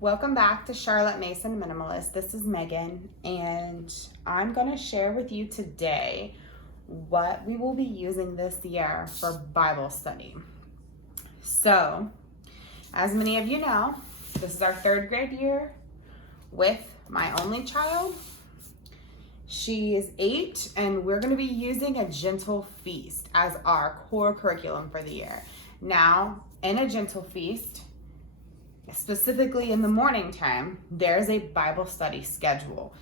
Welcome back to Charlotte Mason Minimalist. This is Megan, and I'm going to share with you today what we will be using this year for Bible study. So, as many of you know, this is our third grade year with my only child. She is 8, and we're going to be using a gentle feast as our core curriculum for the year. Now, in a gentle feast, specifically in the morning time, there's a Bible study schedule.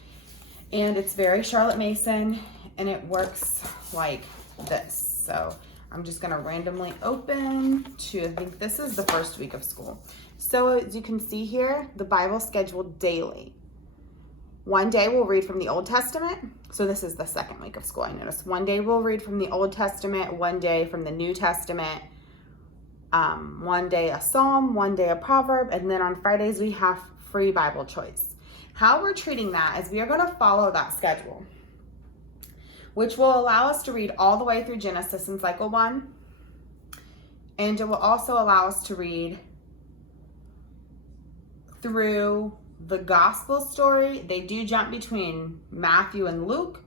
And it's very Charlotte Mason, and it works like this. So I'm just gonna randomly open to, I think this is the first week of school. So as you can see here, the Bible scheduled daily. One day we'll read from the Old Testament. So this is the second week of school, I noticed. One day we'll read from the Old Testament, one day from the New Testament, one day a psalm, one day a proverb, and then on Fridays we have free Bible choice. How we're treating that is we are going to follow that schedule, which will allow us to read all the way through Genesis in cycle 1, and it will also allow us to read through the gospel story. They do jump between Matthew and Luke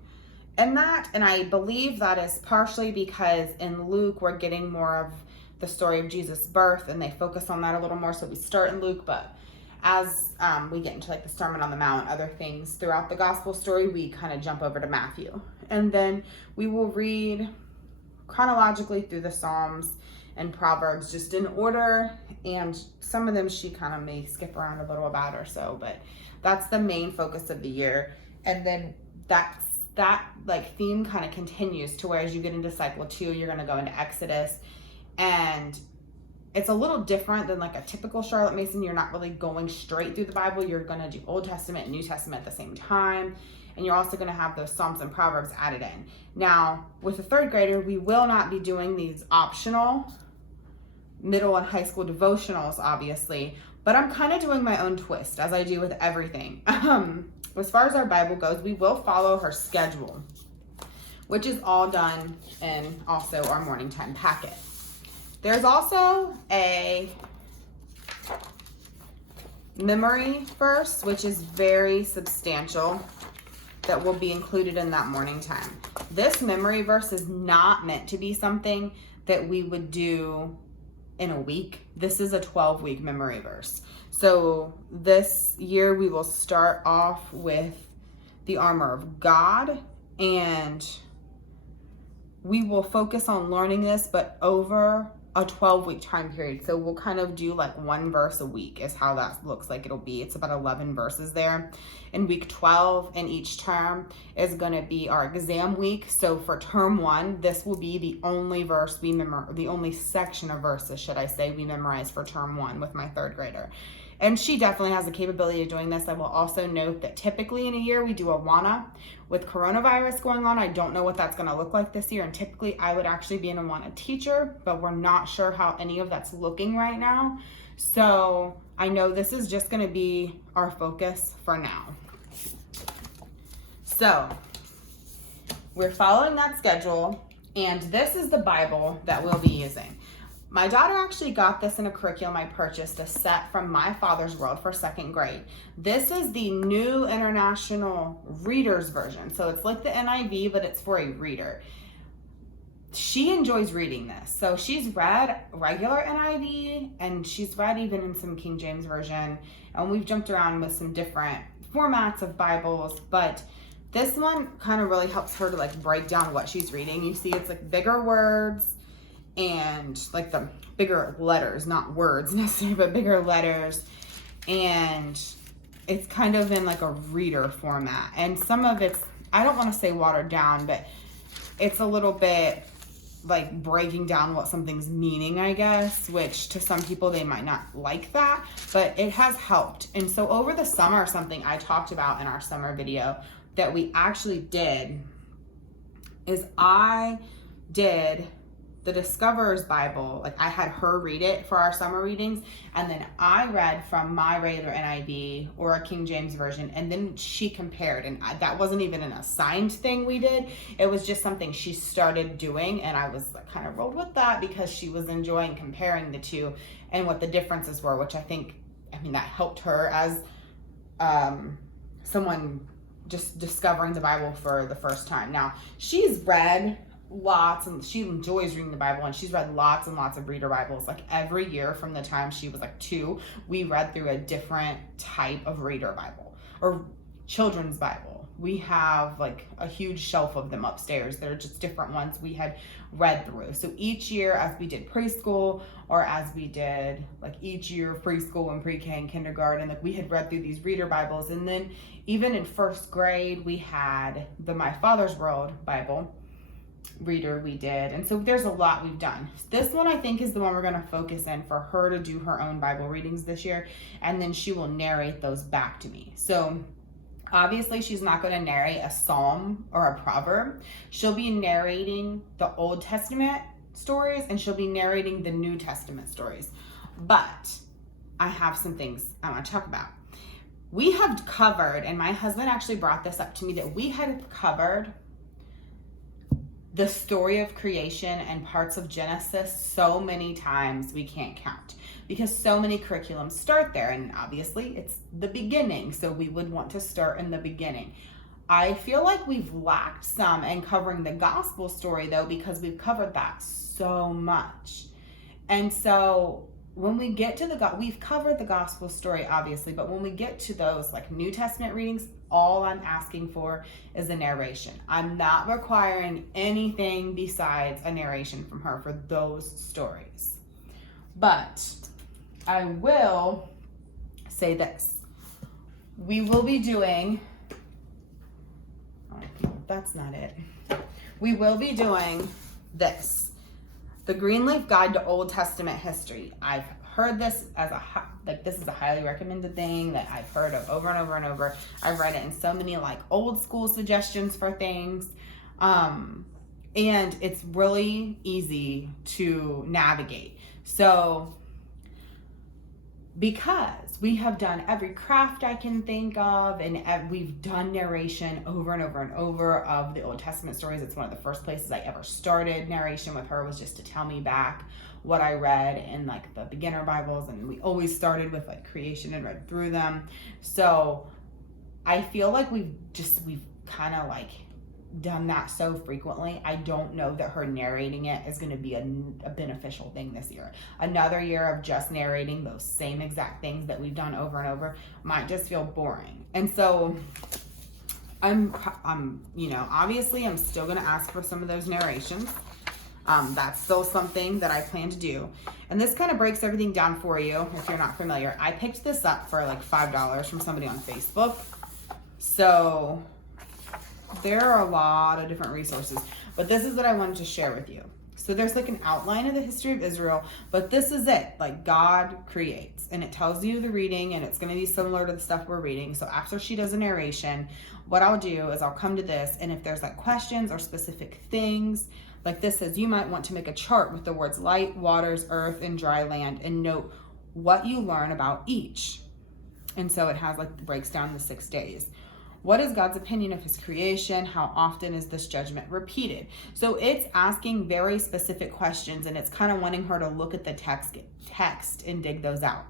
and that, and I believe that is partially because in Luke we're getting more of the story of Jesus' birth, and they focus on that a little more, so we start in Luke, but as we get into like the Sermon on the Mount, other things throughout the gospel story, we kind of jump over to Matthew. And then we will read chronologically through the Psalms and Proverbs just in order, and some of them she kind of may skip around a little about or so, but that's the main focus of the year. And then that like theme kind of continues to where as you get into cycle 2, you're going to go into Exodus. And it's a little different than like a typical Charlotte Mason. You're not really going straight through the Bible. You're going to do Old Testament and New Testament at the same time. And you're also going to have those Psalms and Proverbs added in. Now, with a third grader, we will not be doing these optional middle and high school devotionals, obviously. But I'm kind of doing my own twist, as I do with everything. As far as our Bible goes, we will follow her schedule, which is all done in also our morning time packet. There's also a memory verse, which is very substantial, that will be included in that morning time. This memory verse is not meant to be something that we would do in a week. This is a 12-week memory verse. So this year we will start off with the armor of God, and we will focus on learning this, but over a 12-week time period. So we'll kind of do like one verse a week is how that looks like it'll be. It's about 11 verses there. In week 12 in each term is going to be our exam week. So for term 1, this will be the only verse the only section of verses, should I say, we memorize for term 1 with my third grader. And she definitely has the capability of doing this. I will also note that typically in a year we do Awana. With coronavirus going on, I don't know what that's going to look like this year. And typically I would actually be an Awana teacher, but we're not sure how any of that's looking right now. So I know this is just going to be our focus for now. So we're following that schedule, and this is the Bible that we'll be using. My daughter actually got this in a curriculum I purchased, a set from My Father's World for 2nd grade. This is the New International Reader's Version. So it's like the NIV, but it's for a reader. She enjoys reading this. So she's read regular NIV, and she's read even in some King James Version. And we've jumped around with some different formats of Bibles, but this one kind of really helps her to like break down what she's reading. You see it's like bigger words, and like the bigger letters, not words necessarily, but bigger letters. And it's kind of in like a reader format. And some of it's, I don't want to say watered down, but it's a little bit like breaking down what something's meaning, I guess, which to some people they might not like that, but it has helped. And so over the summer, something I talked about in our summer video that we actually did is I did the Discoverer's Bible. Like I had her read it for our summer readings, and then I read from my regular NIV or a King James Version, and then she compared. And that wasn't even an assigned thing we did. It was just something she started doing, and I was kind of rolled with that because she was enjoying comparing the two and what the differences were, which I think that helped her as someone just discovering the Bible for the first time. Now, she's read lots, and she enjoys reading the Bible, and she's read lots and lots of reader Bibles. Like every year from the time she was like 2, we read through a different type of reader Bible or children's Bible. We have like a huge shelf of them upstairs. They're just different ones we had read through. So each year as we did preschool, or as we did like each year of preschool and pre-K and kindergarten, like we had read through these reader Bibles. And then even in first grade, we had the My Father's World Bible reader we did. And so there's a lot we've done. This one I think is the one we're going to focus in for her to do her own Bible readings this year. And then she will narrate those back to me. So obviously, she's not going to narrate a psalm or a proverb. She'll be narrating the Old Testament stories, and she'll be narrating the New Testament stories. But I have some things I want to talk about. We have covered, and my husband actually brought this up to me, that we had covered the story of creation and parts of Genesis so many times we can't count, because so many curriculums start there, and obviously it's the beginning, so we would want to start in the beginning. I feel like we've lacked some in covering the gospel story though, because we've covered that so much. And so when we get to we've covered the gospel story obviously, but when we get to those like New Testament readings, all I'm asking for is a narration. I'm not requiring anything besides a narration from her for those stories. But I will say this. We will be doing, that's not it. We will be doing this. The Greenleaf Guide to Old Testament History. I've heard this as this is a highly recommended thing that I've heard of over and over and over. I've read it in so many like old school suggestions for things. And it's really easy to navigate. So because we have done every craft I can think of, and we've done narration over and over and over of the Old Testament stories. It's one of the first places I ever started narration with her, was just to tell me back what I read in like the beginner Bibles, and we always started with like creation and read through them. So I feel like we've kind of like done that so frequently. I don't know that her narrating it is going to be a beneficial thing this year. Another year of just narrating those same exact things that we've done over and over might just feel boring. And so I'm obviously I'm still going to ask for some of those narrations. That's still something that I plan to do. And this kind of breaks everything down for you if you're not familiar. I picked this up for like $5 from somebody on Facebook. So there are a lot of different resources, but this is what I wanted to share with you. So there's like an outline of the history of Israel, but this is it. Like God creates, and it tells you the reading, and it's going to be similar to the stuff we're reading. So after she does a narration, what I'll do is I'll come to this, and if there's like questions or specific things, like this says, you might want to make a chart with the words light, waters, earth, and dry land, and note what you learn about each. And so it has like breaks down the 6 days. What is God's opinion of his creation? How often is this judgment repeated? So it's asking very specific questions, and it's kind of wanting her to look at the text and dig those out.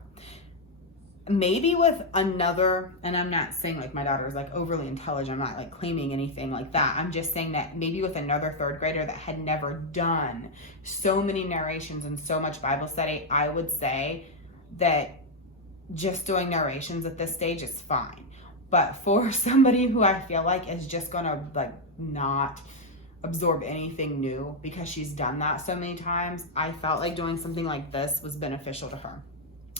Maybe with another, and I'm not saying like my daughter is like overly intelligent, I'm not like claiming anything like that. I'm just saying that maybe with another third grader that had never done so many narrations and so much Bible study, I would say that just doing narrations at this stage is fine. But for somebody who I feel like is just gonna like not absorb anything new because she's done that so many times, I felt like doing something like this was beneficial to her.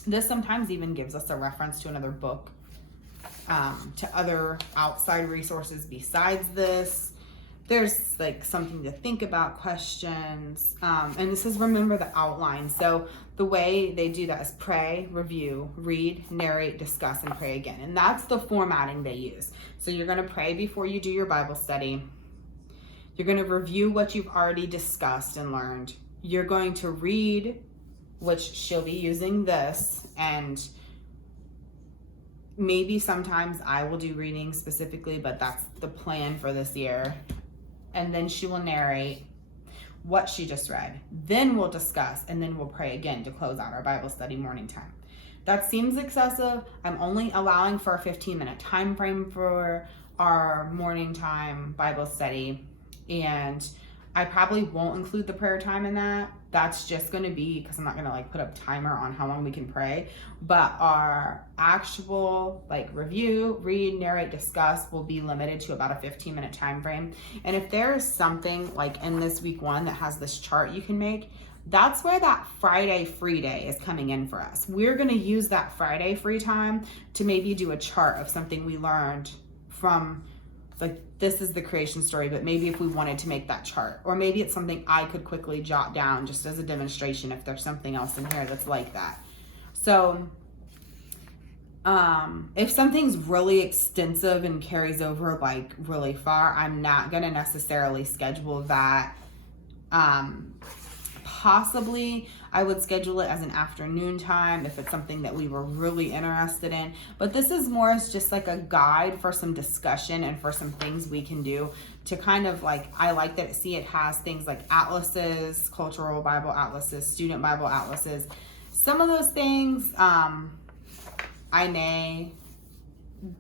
This sometimes even gives us a reference to another book, to other outside resources besides this. There's like something to think about, questions, and this is remember the outline. So the way they do that is pray, review, read, narrate, discuss, and pray again. And that's the formatting they use. So you're going to pray before you do your Bible study. You're going to review what you've already discussed and learned. You're going to read, which she'll be using this, and maybe sometimes I will do reading specifically, but that's the plan for this year. And then she will narrate what she just read. Then we'll discuss, and then we'll pray again to close out our Bible study morning time. that seems excessive. I'm only allowing for a 15-minute time frame for our morning time Bible study, and I probably won't include the prayer time in that. That's just going to be because I'm not going to like put a timer on how long we can pray, but our actual like review, read, narrate, discuss will be limited to about a 15-minute time frame. And if there is something like in this week 1 that has this chart you can make, that's where that Friday free day is coming in for us. We're going to use that Friday free time to maybe do a chart of something we learned from, like, this is the creation story, but maybe if we wanted to make that chart, or maybe it's something I could quickly jot down just as a demonstration if there's something else in here that's like that. So if something's really extensive and carries over like really far, I'm not going to necessarily schedule that. Possibly I would schedule it as an afternoon time if it's something that we were really interested in. But this is more as just like a guide for some discussion and for some things we can do to kind of like, I like that it has things like atlases, cultural Bible atlases, student Bible atlases. Some of those things I may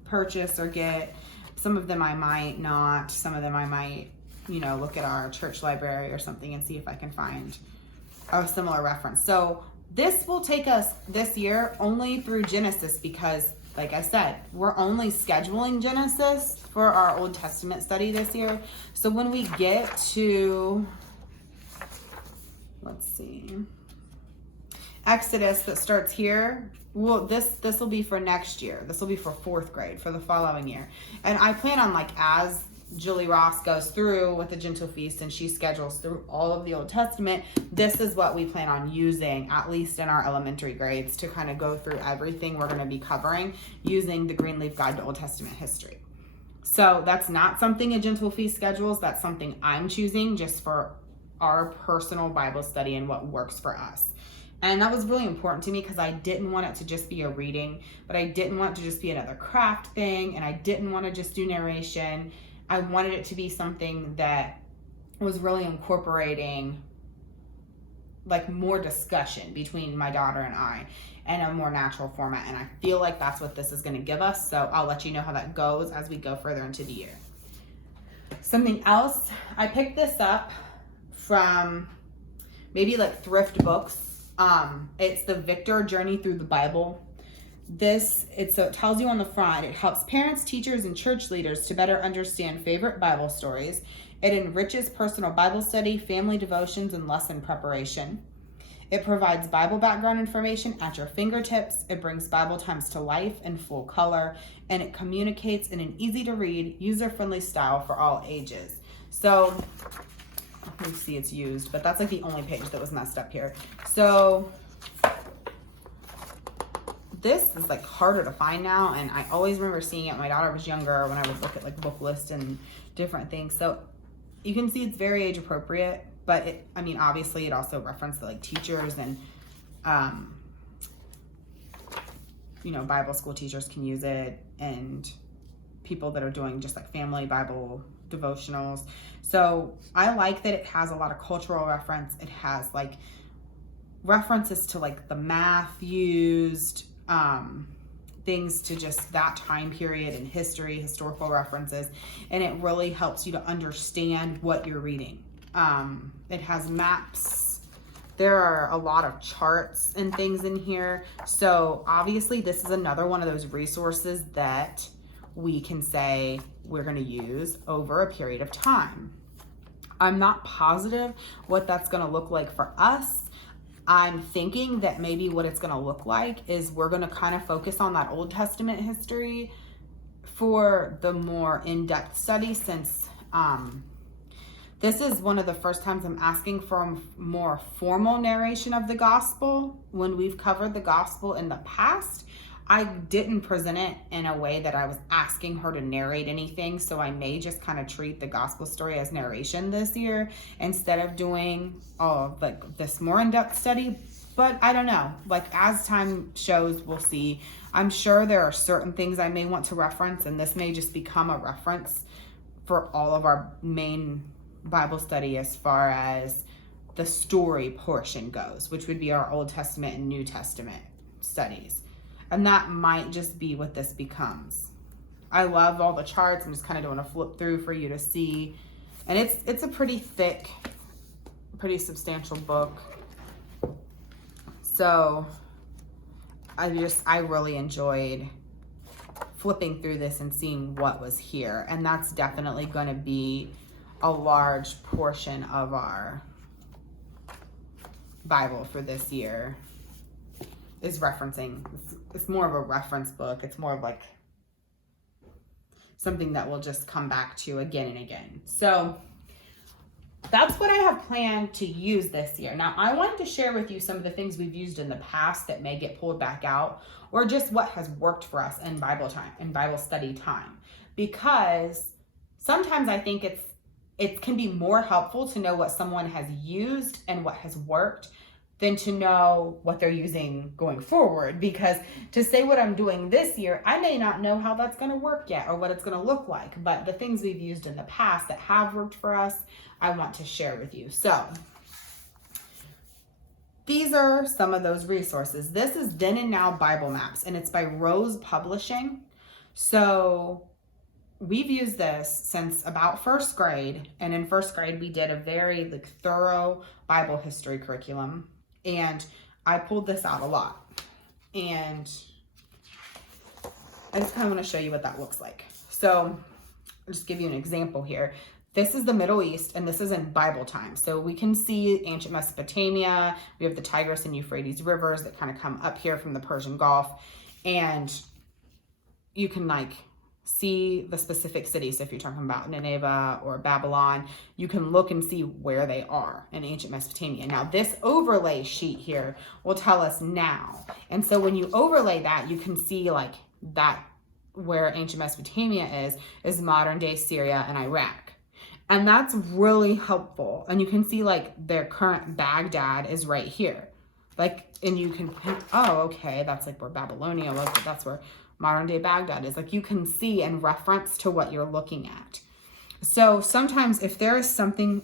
purchase or get. Some of them I might not. Some of them I might, look at our church library or something and see if I can find a similar reference. So this will take us this year only through Genesis because, like I said, we're only scheduling Genesis for our Old Testament study this year. So when we get to, let's see, Exodus that starts here, well, this will be for next year. This will be for 4th grade, for the following year. And I plan on, like, as Julie Ross goes through with the Gentle Feast and she schedules through all of the Old Testament, this is what we plan on using, at least in our elementary grades, to kind of go through everything we're going to be covering using the Greenleaf Guide to Old Testament History. So that's not something a Gentle Feast schedules. That's something I'm choosing just for our personal Bible study and what works for us. And that was really important to me because I didn't want it to just be a reading, but I didn't want it to just be another craft thing, and I didn't want to just do narration. I wanted it to be something that was really incorporating like more discussion between my daughter and I in a more natural format. And I feel like that's what this is going to give us. So I'll let you know how that goes as we go further into the year. Something else, I picked this up from maybe like thrift books. It's the Victor Journey Through the Bible. It tells you on the front, it helps parents, teachers, and church leaders to better understand favorite Bible stories. It enriches personal Bible study, family devotions, and lesson preparation. It provides Bible background information at your fingertips. It brings Bible times to life in full color, and it communicates in an easy-to-read, user-friendly style for all ages. So, you see it's used, but that's like the only page that was messed up here. So this is like harder to find now, and I always remember seeing it when my daughter was younger when I would look at like book lists and different things. So you can see it's very age appropriate, but obviously it also referenced like teachers and Bible school teachers can use it, and people that are doing just like family Bible devotionals. So I like that it has a lot of cultural reference. It has like references to like the math used, things to just that time period in history, historical references, and it really helps you to understand what you're reading. It has maps. There are a lot of charts and things in here. So obviously this is another one of those resources that we can say we're going to use over a period of time. I'm not positive what that's going to look like for us. I'm thinking that maybe what it's going to look like is we're going to kind of focus on that Old Testament history for the more in-depth study, since this is one of the first times I'm asking for a more formal narration of the gospel. When we've covered the gospel in the past, I didn't present it in a way that I was asking her to narrate anything, so I may just kind of treat the gospel story as narration this year instead of doing like this more in-depth study. But I don't know, like as time shows, we'll see. I'm sure there are certain things I may want to reference, and this may just become a reference for all of our main Bible study as far as the story portion goes, which would be our Old Testament and New Testament studies. And that might just be what this becomes. I love all the charts. I'm just kind of doing a flip through for you to see. And it's a pretty thick, pretty substantial book. So I really enjoyed flipping through this and seeing what was here. And that's definitely going to be a large portion of our Bible for this year, is referencing. It's more of a reference book. It's more of like something that we'll just come back to again and again. So that's what I have planned to use this year. Now, I wanted to share with you some of the things we've used in the past that may get pulled back out, or just what has worked for us in Bible time, in Bible study time. Because sometimes I think it can be more helpful to know what someone has used and what has worked than to know what they're using going forward. Because to say what I'm doing this year, I may not know how that's going to work yet or what it's going to look like. But the things we've used in the past that have worked for us, I want to share with you. So these are some of those resources. This is Then and Now Bible Maps, and it's by Rose Publishing. So we've used this since about first grade. And in first grade, we did a very thorough Bible history curriculum. And I pulled this out a lot. And I just kind of want to show you what that looks like. So I'll just give you an example here. This is the Middle East, and this is in Bible time. So we can see ancient Mesopotamia. We have the Tigris and Euphrates rivers that kind of come up here from the Persian Gulf. And you can see the specific cities. So if you're talking about Nineveh or Babylon, you can look and see where they are in ancient Mesopotamia. Now, this overlay sheet here will tell us now. And so when you overlay that, you can see that where ancient Mesopotamia is modern day Syria and Iraq. And that's really helpful. And you can see their current Baghdad is right here. And you can, oh, okay, that's where Babylonia was, but that's where modern day Baghdad is. You can see and reference to what you're looking at. So sometimes if there is something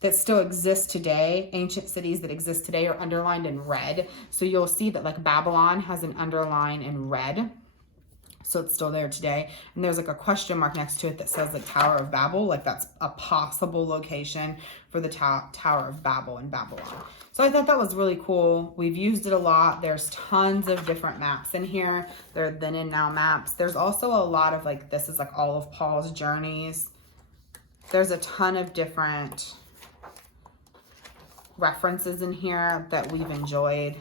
that still exists today, ancient cities that exist today are underlined in red. So you'll see that Babylon has an underline in red. So it's still there today. And there's a question mark next to it that says the Tower of Babel. That's a possible location for the Tower of Babel in Babylon. So I thought that was really cool. We've used it a lot. There's tons of different maps in here. There are then and now maps. There's also a lot of this is all of Paul's journeys. There's a ton of different references in here that we've enjoyed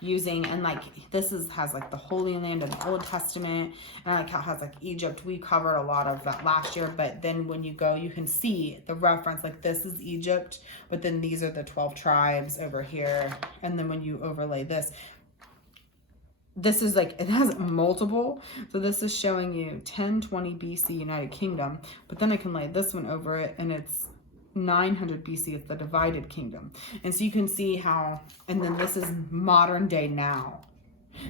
using, and this has the Holy Land in the Old Testament, and I like how it has Egypt. We covered a lot of that last year, but then when you go, you can see the reference, this is Egypt, but then these are the 12 tribes over here. And then when you overlay this is it has multiple, so this is showing you 1020 BC United Kingdom, but then I can lay this one over it and it's 900 BC, it's the divided kingdom. And so you can see how, and then this is modern day now.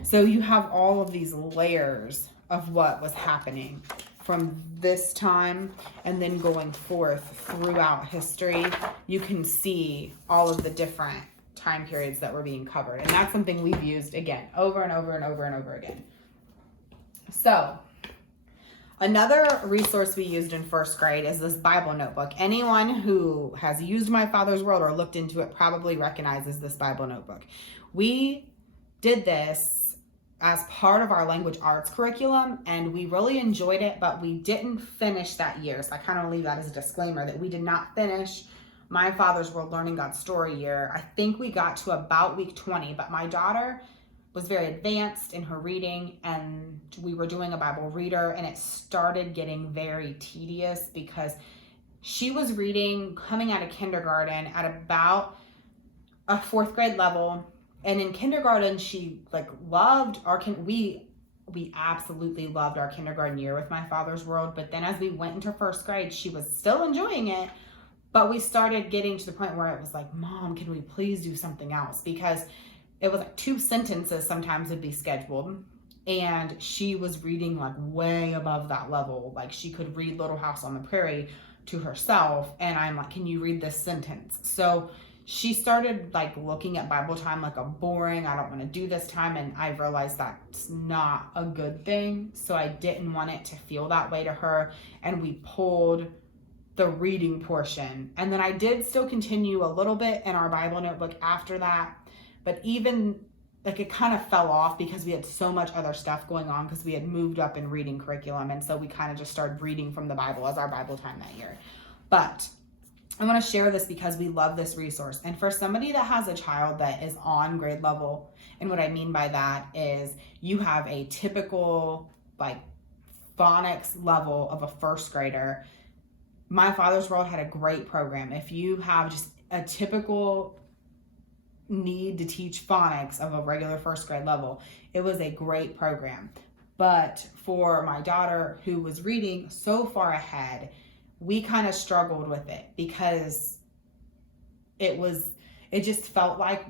So you have all of these layers of what was happening from this time and then going forth throughout history. You can see all of the different time periods that were being covered. And that's something we've used again, over and over and over and over again. So another resource we used in first grade is this Bible notebook. Anyone who has used My Father's World or looked into it probably recognizes this Bible notebook. We did this as part of our language arts curriculum, and we really enjoyed it, but we didn't finish that year. So I kind of leave that as a disclaimer that we did not finish My Father's World Learning God's Story year. I think we got to about week 20, but my daughter was very advanced in her reading, and we were doing a Bible reader, and it started getting very tedious because she was reading coming out of kindergarten at about a fourth grade level. And in kindergarten, she loved we absolutely loved our kindergarten year with My Father's World. But then as we went into first grade, she was still enjoying it, but we started getting to the point where it was Mom, can we please do something else? Because it was 2 sentences sometimes would be scheduled, and she was reading way above that level. She could read Little House on the Prairie to herself, and I'm can you read this sentence? So she started like looking at Bible time like a boring, I don't want to do this time. And I realized that's not a good thing. So I didn't want it to feel that way to her. And we pulled the reading portion. And then I did still continue a little bit in our Bible notebook after that. But even like it kind of fell off because we had so much other stuff going on because we had moved up in reading curriculum. And so we kind of just started reading from the Bible as our Bible time that year. But I want to share this because we love this resource. And for somebody that has a child that is on grade level, and what I mean by that is you have a typical like phonics level of a first grader. My Father's World had a great program. If you have just a typical need to teach phonics of a regular first grade level, it was a great program. But for my daughter who was reading so far ahead, we kind of struggled with it because it just felt like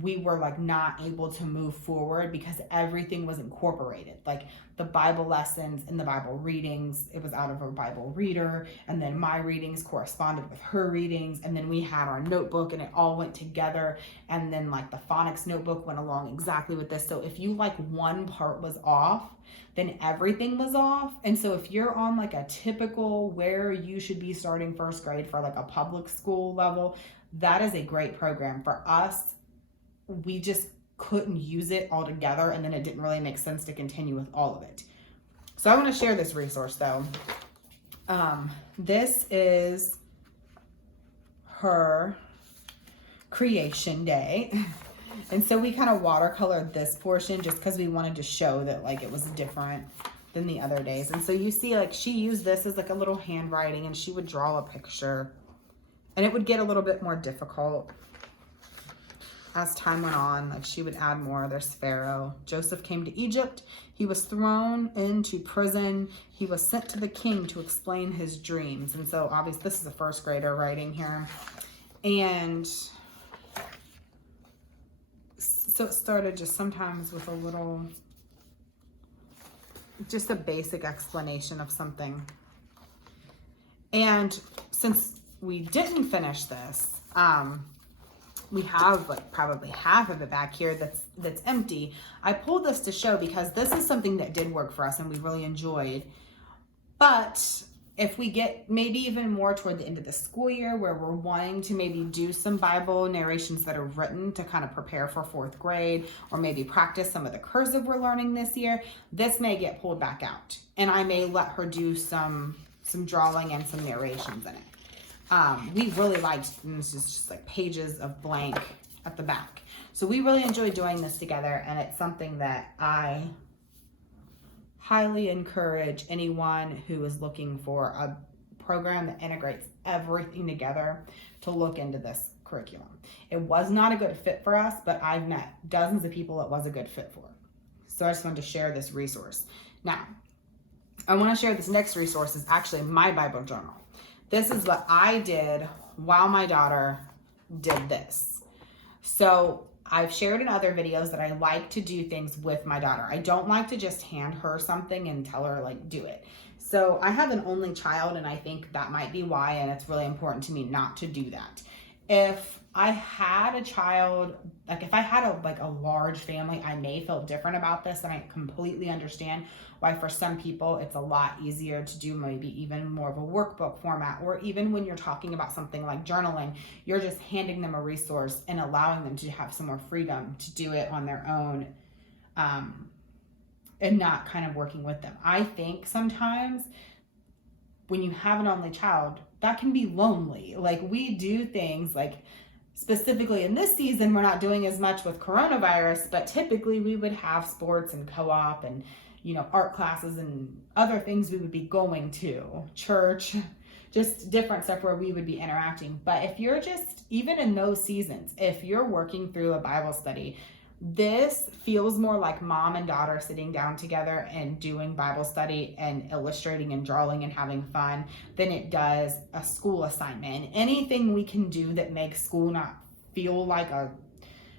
we were like not able to move forward because everything was incorporated. Like the Bible lessons and the Bible readings, it was out of a Bible reader, and then my readings corresponded with her readings, and then we had our notebook and it all went together, and then like the phonics notebook went along exactly with this. So if you like one part was off, then everything was off. And so if you're on like a typical where you should be starting first grade for like a public school level, that is a great program. For us, we just couldn't use it all together, and then it didn't really make sense to continue with all of it. So I want to share this resource though. This is her creation day. And so we kind of watercolored this portion just because we wanted to show that like it was different than the other days. And so you see like she used this as like a little handwriting, and she would draw a picture, and it would get a little bit more difficult as time went on. Like she would add more. There's Pharaoh. Joseph came to Egypt. He was thrown into prison. He was sent to the king to explain his dreams. And so obviously this is a first grader writing here. And so it started just sometimes with a little, just a basic explanation of something. And since we didn't finish this, we have like probably half of it back here that's empty. I pulled this to show because this is something that did work for us and we really enjoyed. But if we get maybe even more toward the end of the school year where we're wanting to maybe do some Bible narrations that are written to kind of prepare for fourth grade, or maybe practice some of the cursive we're learning this year, this may get pulled back out. And I may let her do some drawing and some narrations in it. We really liked, and this is just like pages of blank at the back. So we really enjoyed doing this together, and it's something that I highly encourage anyone who is looking for a program that integrates everything together to look into this curriculum. It was not a good fit for us, but I've met dozens of people it was a good fit for. So I just wanted to share this resource. Now, I want to share this next resource is actually my Bible journal. This is what I did while my daughter did this. So I've shared in other videos that I like to do things with my daughter. I don't like to just hand her something and tell her like, do it. So I have an only child, and I think that might be why, and it's really important to me not to do that. If I had a child, like if I had a large family, I may feel different about this, and I completely understand why for some people it's a lot easier to do maybe even more of a workbook format, or even when you're talking about something like journaling, you're just handing them a resource and allowing them to have some more freedom to do it on their own, and not kind of working with them. I think sometimes when you have an only child, that can be lonely. Like we do things like, specifically in this season, we're not doing as much with coronavirus, but typically we would have sports and co-op and, art classes and other things we would be going to, church, just different stuff where we would be interacting. But if you're just, even in those seasons, if you're working through a Bible study, this feels more like mom and daughter sitting down together and doing Bible study and illustrating and drawing and having fun than it does a school assignment. And anything we can do that makes school not feel like a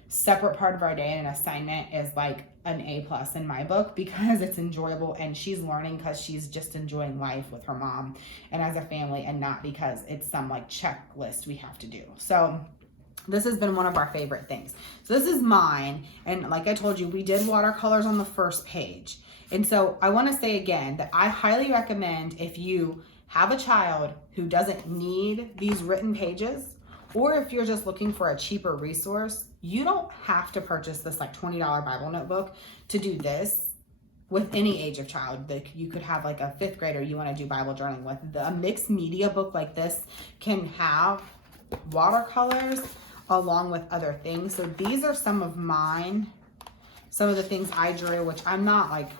separate part of our day and an assignment is like an A+ in my book, because it's enjoyable and she's learning because she's just enjoying life with her mom and as a family, and not because it's some like checklist we have to do. So This has been one of our favorite things. So this is mine. And like I told you, we did watercolors on the first page. And so I want to say again that I highly recommend, if you have a child who doesn't need these written pages, or if you're just looking for a cheaper resource, you don't have to purchase this like $20 Bible notebook to do this with any age of child. Like you could have like a 5th grader you want to do Bible journaling with. A mixed media book like this can have watercolors along with other things. So these are some of mine, some of the things I drew, which I'm not like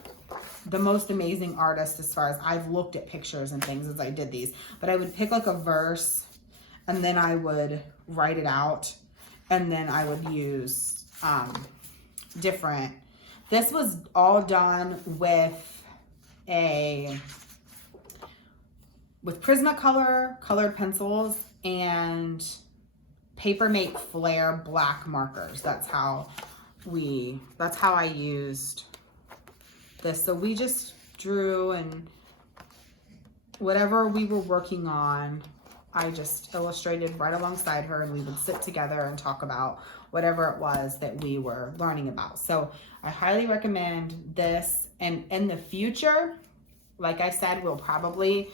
the most amazing artist as far as I've looked at pictures and things as I did these, but I would pick like a verse and then I would write it out, and then I would use different. This was all done with Prismacolor colored pencils and Papermate Flare black markers. That's how I used this. So we just drew, and whatever we were working on, I just illustrated right alongside her, and we would sit together and talk about whatever it was that we were learning about. So I highly recommend this. And in the future, like I said, we'll probably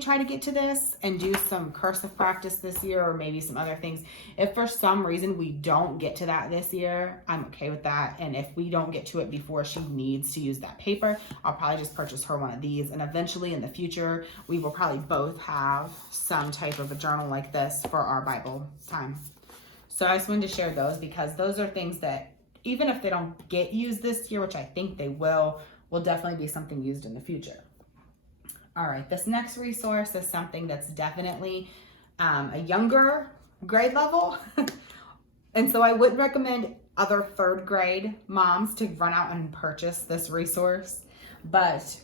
try to get to this and do some cursive practice this year, or maybe some other things. If for some reason we don't get to that this year, I'm okay with that. And if we don't get to it before she needs to use that paper, I'll probably just purchase her one of these. And eventually in the future, we will probably both have some type of a journal like this for our Bible time. So I just wanted to share those, because those are things that even if they don't get used this year, which I think they will definitely be something used in the future. All right, this next resource is something that's definitely a younger grade level. And so I would recommend other 3rd grade moms to run out and purchase this resource. But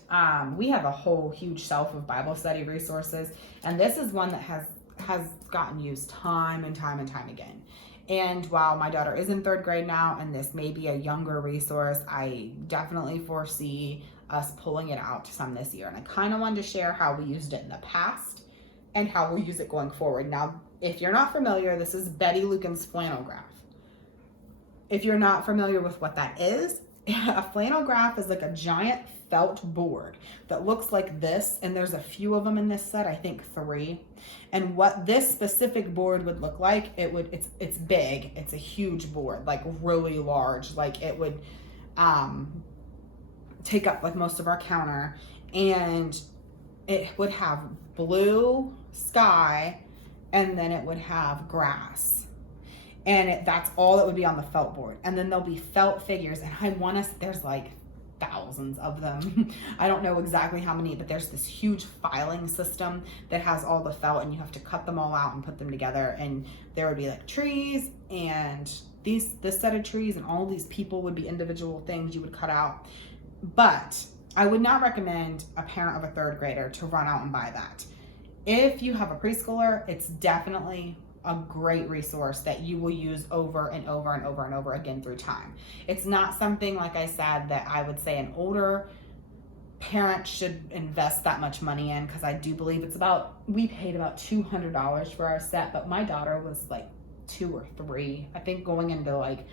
we have a whole huge shelf of Bible study resources. And this is one that has gotten used time and time and time again. And while my daughter is in 3rd grade now, and this may be a younger resource, I definitely foresee us pulling it out some this year. And I kind of wanted to share how we used it in the past and how we'll use it going forward. Now, if you're not familiar, this is Betty Lucan's Flannel Graph. If you're not familiar with what that is, a flannel graph is like a giant felt board that looks like this, and there's a few of them in this set, I think 3. And what this specific board would look like, it's big, it's a huge board, like really large, like it would take up like most of our counter, and it would have blue sky, and then it would have grass, and that's all that would be on the felt board. And then there'll be felt figures, and there's like thousands of them. I don't know exactly how many, but there's this huge filing system that has all the felt, and you have to cut them all out and put them together. And there would be like trees, and this set of trees, and all these people would be individual things you would cut out. But I would not recommend a parent of a 3rd grader to run out and buy that. If you have a preschooler, it's definitely a great resource that you will use over and over and over and over again through time. It's not something, like I said, that I would say an older parent should invest that much money in, because I do believe we paid about $200 for our set, but my daughter was like 2 or 3, I think, going into like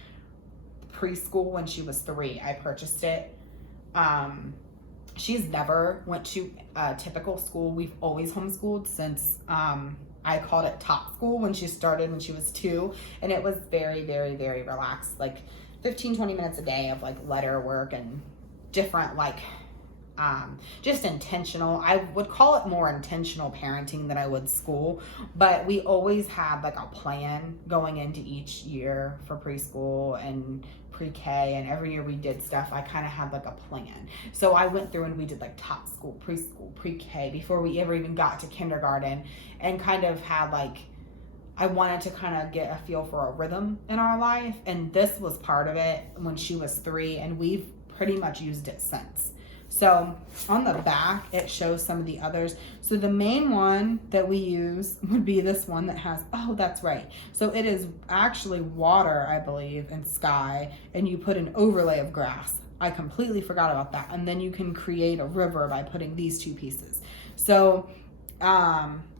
preschool when she was 3, I purchased it. She's never went to a typical school. We've always homeschooled since I called it top school when she started when she was 2, and it was very, very, very relaxed, like 15-20 minutes a day of like letter work and different like just intentional. I would call it more intentional parenting than I would school, but we always had like a plan going into each year for preschool and pre-K, and every year we did stuff. I kind of had like a plan. So I went through and we did like top school, preschool, pre-K before we ever even got to kindergarten, and kind of had like, I wanted to kind of get a feel for a rhythm in our life, and this was part of it when she was 3, and we've pretty much used it since. So on the back, it shows some of the others. So the main one that we use would be this one that has, oh, that's right. So it is actually water, I believe, and sky, and you put an overlay of grass. I completely forgot about that. And then you can create a river by putting these 2 pieces. So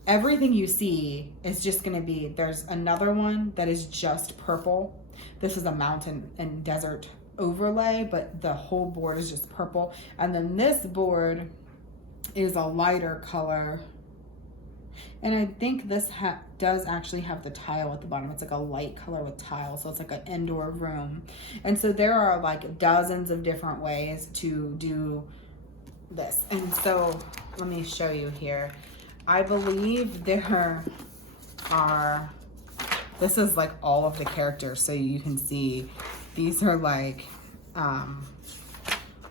everything you see is just going to be, there's another one that is just purple. This is a mountain and desert overlay, but the whole board is just purple. And then this board is a lighter color. And I think this does actually have the tile at the bottom. It's like a light color with tile, so it's like an indoor room. And so there are like dozens of different ways to do this. And so let me show you here. I believe there are, this is like all of the characters, so you can see these are like,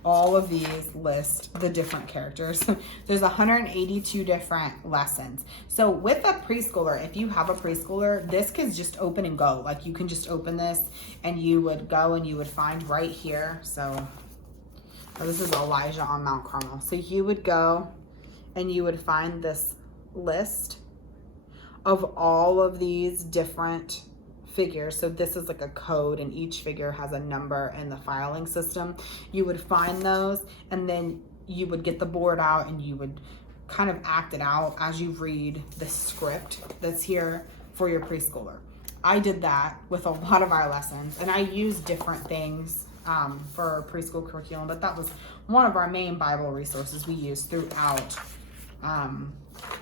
all of these list the different characters. There's 182 different lessons. So with a preschooler, if you have a preschooler, this could just open and go. Like you can just open this and you would go and you would find right here. So this is Elijah on Mount Carmel. So you would go and you would find this list of all of these different figures. So this is like a code, and each figure has a number in the filing system. You would find those, and then you would get the board out and you would kind of act it out as you read the script that's here for your preschooler. I did that with a lot of our lessons, and I used different things for preschool curriculum, but that was one of our main Bible resources we used throughout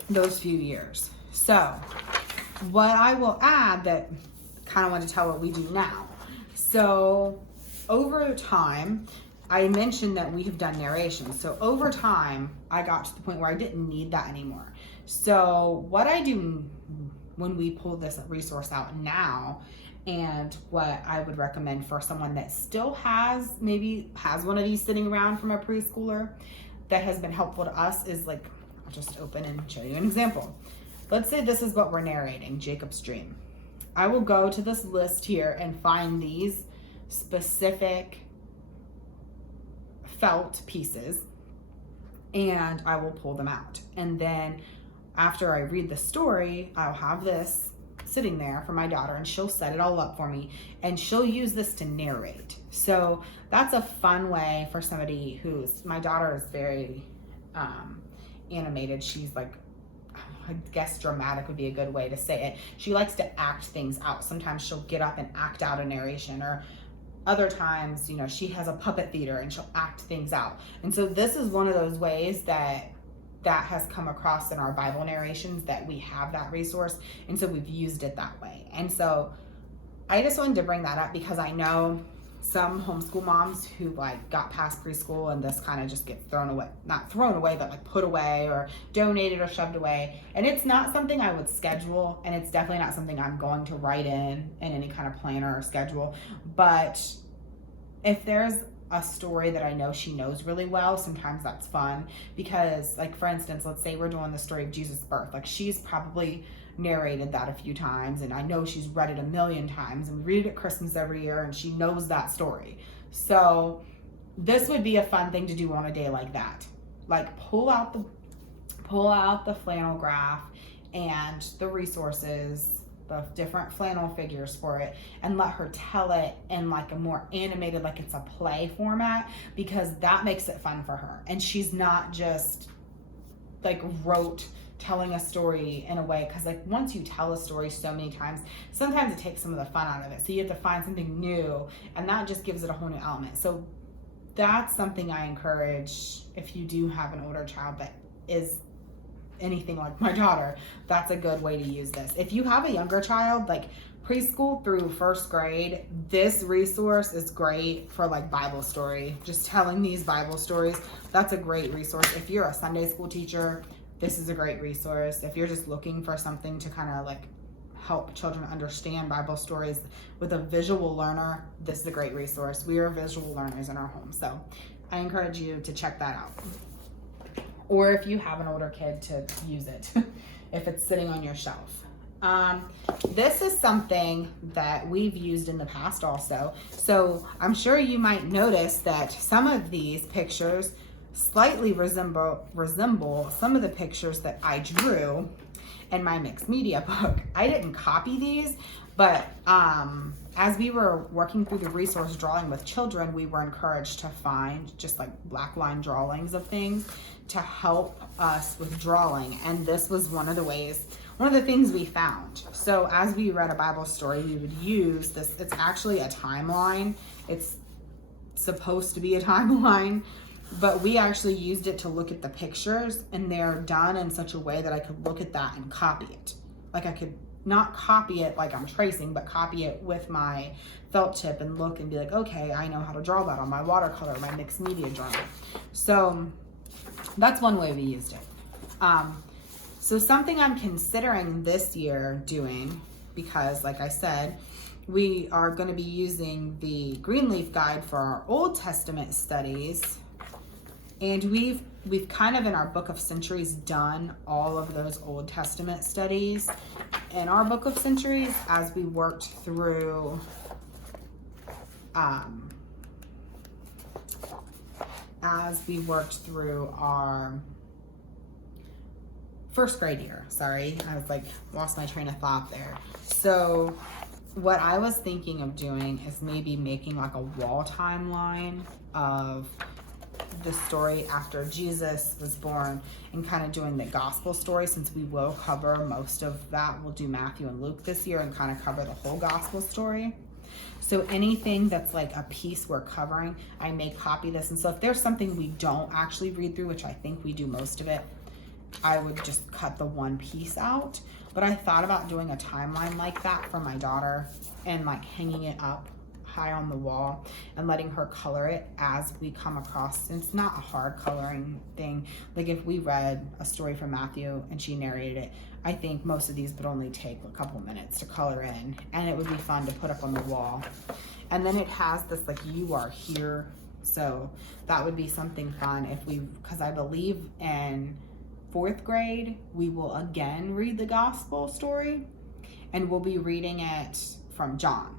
those few years. So what I will add that kind of want to tell what we do now. So over time, I mentioned that we have done narration. So over time, I got to the point where I didn't need that anymore. So what I do when we pull this resource out now, and what I would recommend for someone that still maybe has one of these sitting around from a preschooler that has been helpful to us, is like, I'll just open and show you an example. Let's say this is what we're narrating, Jacob's dream. I will go to this list here and find these specific felt pieces, and I will pull them out. And then after I read the story, I'll have this sitting there for my daughter, and she'll set it all up for me, and she'll use this to narrate. So that's a fun way for somebody my daughter is very animated. She's like, I guess dramatic would be a good way to say it. She likes to act things out. Sometimes she'll get up and act out a narration, or other times, she has a puppet theater and she'll act things out. And so this is one of those ways that has come across in our Bible narrations, that we have that resource. And so we've used it that way. And so I just wanted to bring that up because I know some homeschool moms who like got past preschool and this kind of just gets thrown away, not thrown away, but like put away or donated or shoved away. And it's not something I would schedule, and it's definitely not something I'm going to write in any kind of planner or schedule. But if there's a story that I know she knows really well, sometimes that's fun, because like, for instance, let's say we're doing the story of Jesus' birth. Like, she's probably narrated that a few times, and I know she's read it a million times, and we read it at Christmas every year, and she knows that story. So this would be a fun thing to do on a day like that. Like, pull out the flannel graph and the resources, the different flannel figures for it, and let her tell it in like a more animated, like it's a play format, because that makes it fun for her. And she's not just like rote telling a story in a way, because like once you tell a story so many times, sometimes it takes some of the fun out of it. So you have to find something new, and that just gives it a whole new element. So that's something I encourage. If you do have an older child that is anything like my daughter, that's a good way to use this. If you have a younger child, like preschool through first grade, this resource is great for like Bible story, just telling these Bible stories. That's a great resource. If you're a Sunday school teacher, this is a great resource. If you're just looking for something to kind of like help children understand Bible stories with a visual learner, this is a great resource. We are visual learners in our home, so I encourage you to check that out. Or if you have an older kid, to use it if it's sitting on your shelf. This is something that we've used in the past also. So I'm sure you might notice that some of these pictures slightly resemble some of the pictures that I drew in my mixed media book. I didn't copy these, But as we were working through the resource drawing with children, we were encouraged to find just like black line drawings of things to help us with drawing. And this was one of the things we found. So as we read a Bible story, we would use this. It's actually a timeline. It's supposed to be a timeline, but we actually used it to look at the pictures, and they're done in such a way that I could look at that and copy it. Like I could not copy it like I'm tracing, but copy it with my felt tip and look and be like, okay, I know how to draw that on my watercolor, my mixed media drawing. So that's one way we used it. So something I'm considering this year doing, because like I said, we are going to be using the Greenleaf Guide for our Old Testament studies. And we've kind of in our Book of Centuries done all of those Old Testament studies. In our Book of Centuries, as we worked through our first grade year. Sorry, I was like lost my train of thought there. So what I was thinking of doing is maybe making like a wall timeline of the story after Jesus was born and kind of doing the gospel story, since we will cover most of that. We'll do Matthew and Luke this year and kind of cover the whole gospel story. So anything that's like a piece we're covering, I may copy this. And so if there's something we don't actually read through, which I think we do most of it, I would just cut the one piece out. But I thought about doing a timeline like that for my daughter and like hanging it up high on the wall and letting her color it as we come across. It's not a hard coloring thing. Like if we read a story from Matthew and she narrated it, I think most of these would only take a couple minutes to color in, and it would be fun to put up on the wall. And then it has this like "you are here," so that would be something fun if because I believe in 4th grade we will again read the gospel story, and we'll be reading it from John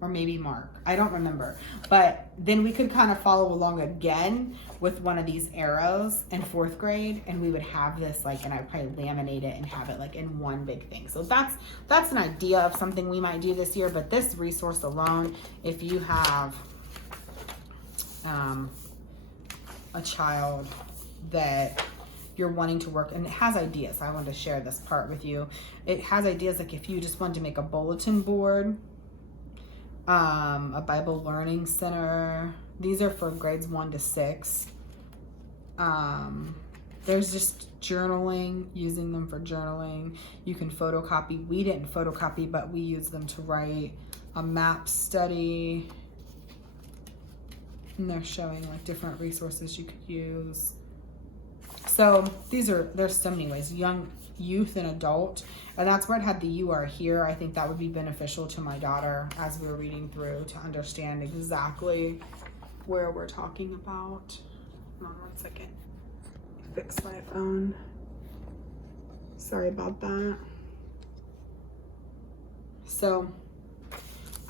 or maybe Mark, I don't remember. But then we could kind of follow along again with one of these arrows in 4th grade, and we would have this like, and I'd probably laminate it and have it like in one big thing. So that's an idea of something we might do this year. But this resource alone, if you have a child that you're wanting to work, and it has ideas, I wanted to share this part with you. It has ideas like if you just wanted to make a bulletin board, a Bible Learning Center. These are for grades 1 to 6. There's just journaling, using them for journaling. You can photocopy. We didn't photocopy, but we use them to write a map study. And they're showing like different resources you could use. So there's so many ways. Young youth and adult, and that's where it had the "you are here." I think that would be beneficial to my daughter as we're reading through to understand exactly where we're talking about. Hold on 1 second. Fix my phone. Sorry about that. So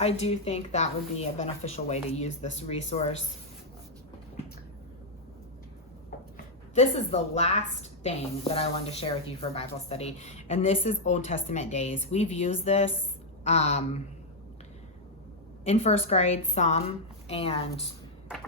I do think that would be a beneficial way to use this resource. This is the last thing that I wanted to share with you for Bible study, and this is Old Testament days. We've used this in 1st grade some, and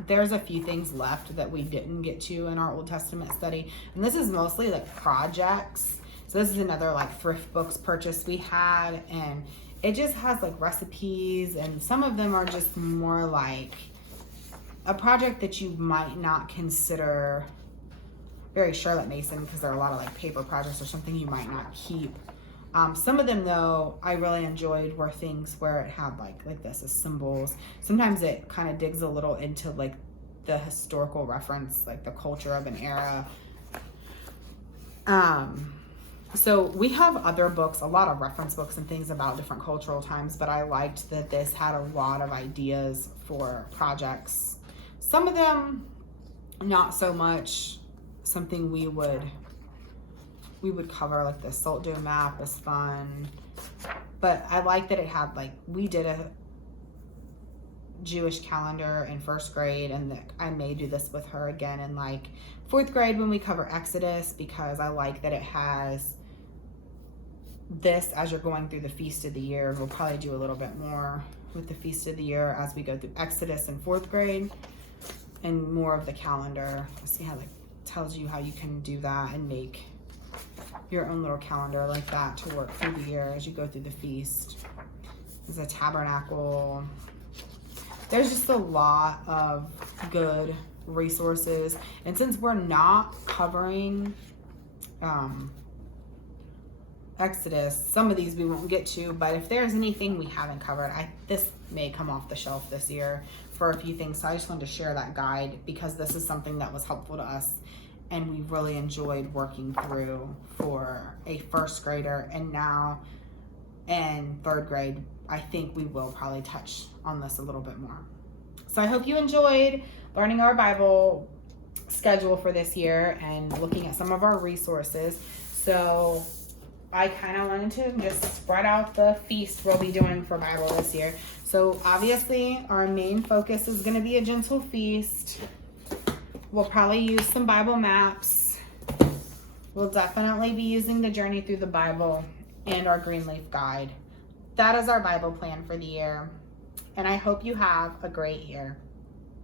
there's a few things left that we didn't get to in our Old Testament study, and this is mostly like projects. So this is another like thrift books purchase we had, and it just has like recipes, and some of them are just more like a project that you might not consider very Charlotte Mason, because there are a lot of like paper projects or something you might not keep. Some of them though I really enjoyed were things where it had like this as symbols. Sometimes it kind of digs a little into like the historical reference, like the culture of an era. So we have other books, a lot of reference books and things about different cultural times, but I liked that this had a lot of ideas for projects. Some of them not so much. Something we would cover, like the Salt Dome map is fun, but I like that it had like, we did a Jewish calendar in 1st grade, and I may do this with her again in like 4th grade when we cover Exodus, because I like that it has this as you're going through the feast of the year. We'll probably do a little bit more with the feast of the year as we go through Exodus in 4th grade and more of the calendar. See how it tells you how you can do that and make your own little calendar like that to work through the year as you go through the feast. There's a tabernacle. There's just a lot of good resources. And since we're not covering Exodus, some of these we won't get to, but if there's anything we haven't covered, this may come off the shelf this year for a few things. So I just wanted to share that guide because this is something that was helpful to us and we really enjoyed working through for a 1st grader. And now in 3rd grade, I think we will probably touch on this a little bit more. So I hope you enjoyed learning our Bible schedule for this year and looking at some of our resources. So I kind of wanted to just spread out the feast we'll be doing for Bible this year. So obviously our main focus is going to be a gentle feast. We'll probably use some Bible maps. We'll definitely be using the Journey Through the Bible and our Green Leaf Guide. That is our Bible plan for the year. And I hope you have a great year.